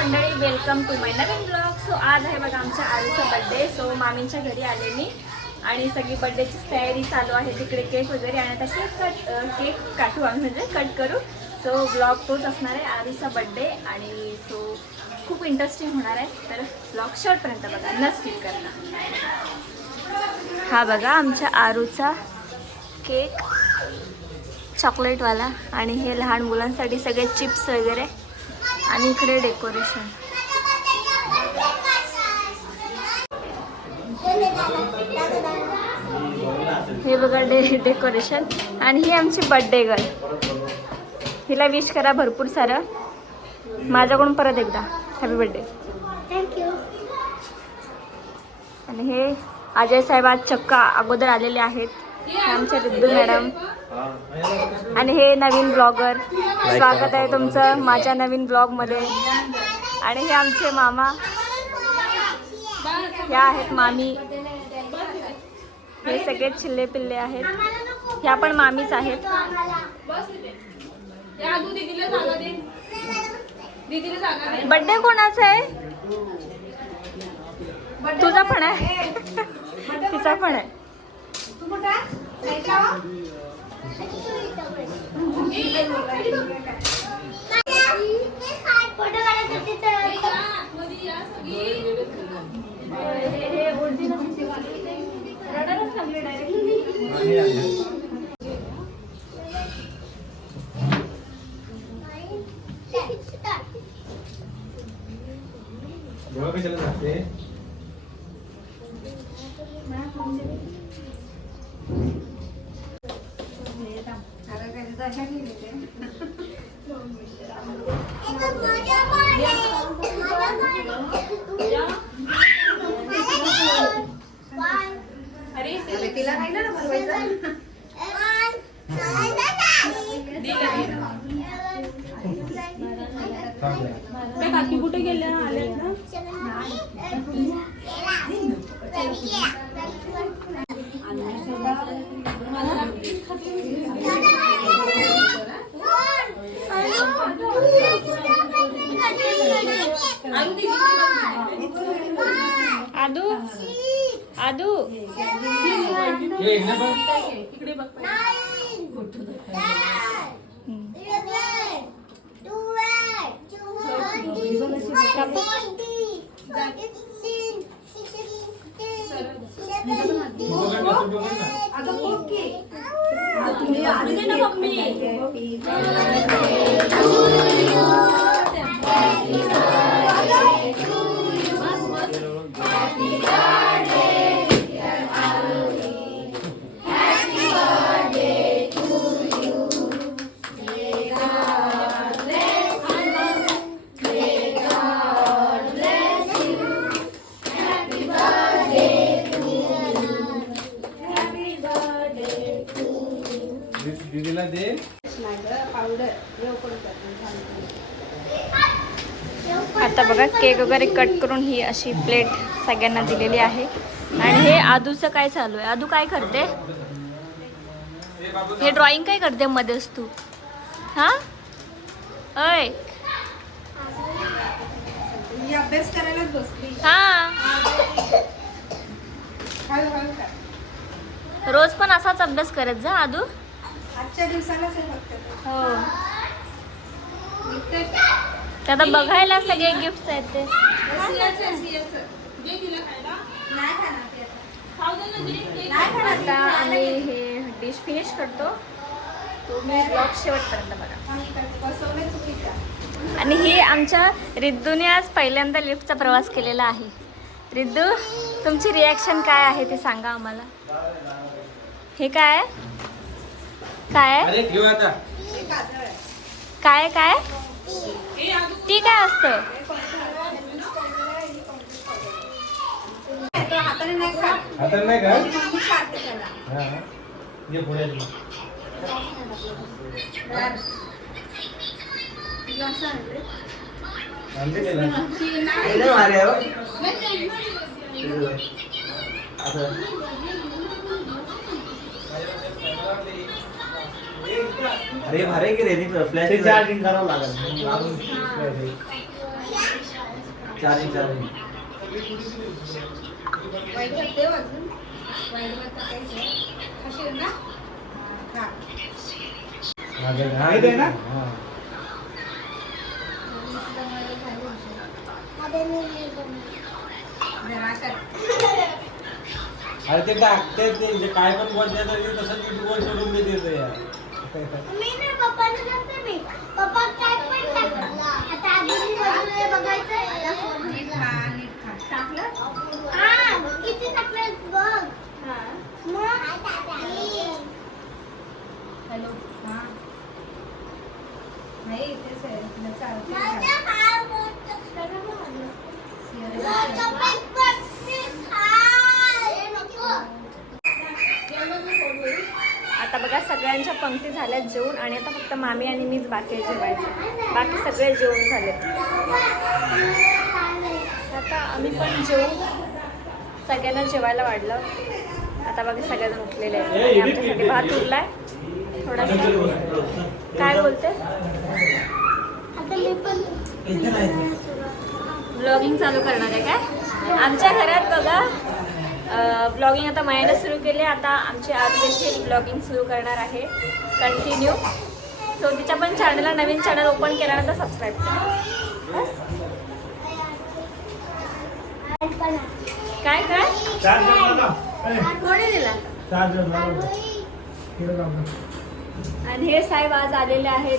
मंडळी, welcome to my नवीन blog. So आज आहे बघा आमच्या आईचा बड्डे. सो मामींच्या घरी आले मी आणि सगळी बड्डेची तयारी चालू आहे. तिकडे केक वगैरे आणि आता केक काटू आम्ही, म्हणजे कट करू. सो ब्लॉग तोच असणार आहे, आईचा बड्डे. आणि सो खूप इंटरेस्टिंग होणार आहे, तर ब्लॉग शेवटपर्यंत बघा, न स्किप करणं. हा बघा आमच्या आरूचा केक, चॉकलेटवाला. आणि हे लहान मुलांसाठी सगळे चिप्स वगैरे. आणि इकडे डेकोरेशन. हे बघा डेकोरेशन. आणि ही आमची बर्थडे गर्ल. हिला विश करा भरपूर सारं माझ्याकडून परत एकदा. Happy birthday. थँक्यू. आणि हे अजय साहेब आज चक्का अगोदर आलेले आहेत. हे आमचे रिद्धू मॅडम. आणि हे नवीन ब्लॉगर. स्वागत आहे तुमचं माझ्या नवीन ब्लॉगमध्ये. आणि हे आमचे मामा, ह्या आहेत मामी. हे सगळे चिल्ले पिल्ले आहेत. ह्या पण मामीच आहेत. बर्थडे कोणाचा आहे? तुझा पण आहे, तिचा पण आहे. तिला राहिलं ना भरवायचं. काकी कुठे गेल्या? आल्या ना. आदू आदू इकडे बघ. दीदीला दे. आता बघा केक वगैरे कट करून ही अशी प्लेट सगळ्यांना दिलेली आहे. आणि हे आदूचं काय चालू आहे? आदू काय करते? हे ड्रॉइंग काय करते मध्येच तू? हा अय अभ्यास करायलाच बसली. हा, रोज पण असाच अभ्यास करत जा आदू. आजच्या दिवसालाच आहे फक्त. हो, ते आता बघायला सगळे गिफ्ट आहेत ते. आता आम्ही हे डिश फिनिश करतो. तुम्ही ब्लॉग शेवटपर्यंत बघा. आणि ही आमच्या रिद्धूने आज पहिल्यांदा लिफ्टचा प्रवास केलेला आहे. रिद्धू, तुमची रिॲक्शन काय आहे ते सांगा आम्हाला. हे काय आहे? काय आहे? काय काय ती काय असतं? हाताने नाही खा. आता नाही का? मम्मी खाते त्याला. हा. ये पुढे ये. आणते त्याला. एकदम भारी आहे हो. असं. अरे भारी की रे, फ्लॅश चार्जिंग करावं लागेल. चारी वाईट देव अजून वाईट खाशील ना खा माहिती आहे ना? जरा कर अरे ते टाकते ते काय पण बोलते तर ते तसंच मी गोल सोडून देते यार. मी नाही पप्पाला सांगते मी पप्पा काय पण टाकलं आता आधी बाजूला बघायचं याला फोन नीट खा नीट खा टाकलं हा किती टाकलं बघ हा मग हॅलो हा नाही इथेच आहे तुला चालते माझा हा बोट आता बघा सगळ्यांच्या पंक्ती झाल्यात जेवून आणि आता फक्त मामी आणि मीच बाकी आहे जेवायचं. बाकी सगळे जेवून झाले. आता आम्ही पण जेवू सगळ्यांना जेवायला वाढलं. आता बघा सगळेजण उठलेले आहेत आणि आमच्यासाठी भात उरलाय थोडासा. काय बोलते आता मी पण ब्लॉगिंग चालू करणार आहे काय आमच्या घरात बघा. ब्लॉगिंग आता मायाने सुरू केले. आता आमची आज देखील ब्लॉगिंग सुरू करणार आहे कंटिन्यू. सो तिच्या पण चॅनलला नवीन चॅनल ओपन केल्यानंतर सबस्क्राईब करा. काय काय कोणी दिला. आणि हे साहेब आज आलेले आहेत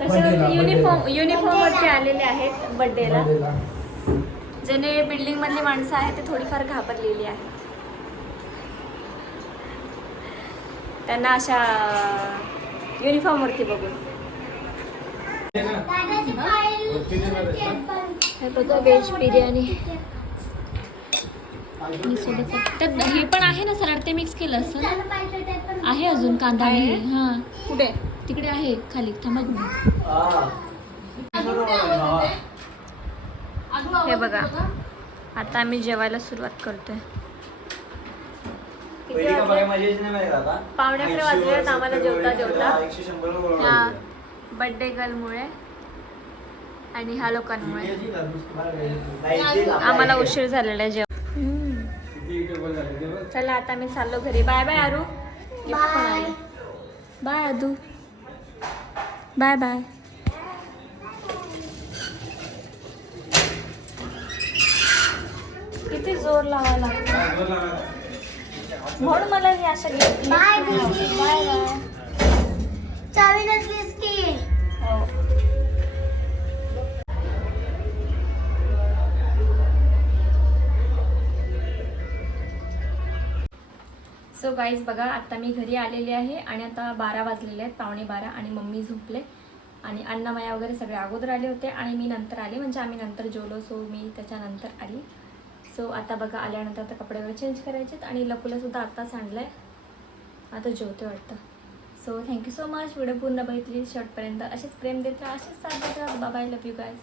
कशावरती युनिफॉर्मवरती आलेले आहेत बड्डेला. ज्याने बिल्डिंग मधली माणसं आहेत ते थोडीफार घाबरलेली आहेत. त्यांना अशा युनिफॉर्मवरती बघून. हे बघा व्हेज बिर्याणी त्यात हे पण आहे ना सलाड ते मिक्स केलं असं ना. आहे अजून कांदा आहे. हां कुठे तिकडे आहे खाली थांबा तुम्ही. हे बघा आता आम्ही जेवायला सुरुवात करतोय. किती वाजले? 11:15 वाजले आम्हाला जेवता ह्या बड्डे गर्लमुळे आणि ह्या लोकांमुळे आम्हाला उशीर झालेला आहे जेवण. चला आता मी चाललो घरी. Bye bye Aru. Bye Adu. Bye bye. किती जोर लावायला लागतो म्हणून मला ही अशा घेतली. Bye bye bye. चावी नसलीस की हो. सो गाईज बघा आता मी घरी आलेले आहे आणि आता 12 वाजलेले आहेत 11:15 आणि मम्मी झोपले आणि अण्णामाया वगैरे सगळे अगोदर आले होते आणि मी नंतर आले. म्हणजे आम्ही नंतर जेवलो. सो मी त्याच्यानंतर आली. सो आता बघा आल्यानंतर आता कपडे वगैरे चेंज करायचेत आणि लपूलासुद्धा आत्ताच आणलं आहे. आता जेवते वाटतं. So thank you so much. Video पूर्ण बघितली शेवटपर्यंत. असेच प्रेम देत राहा, असेच साथ देत राहा. Bye bye. Love you guys.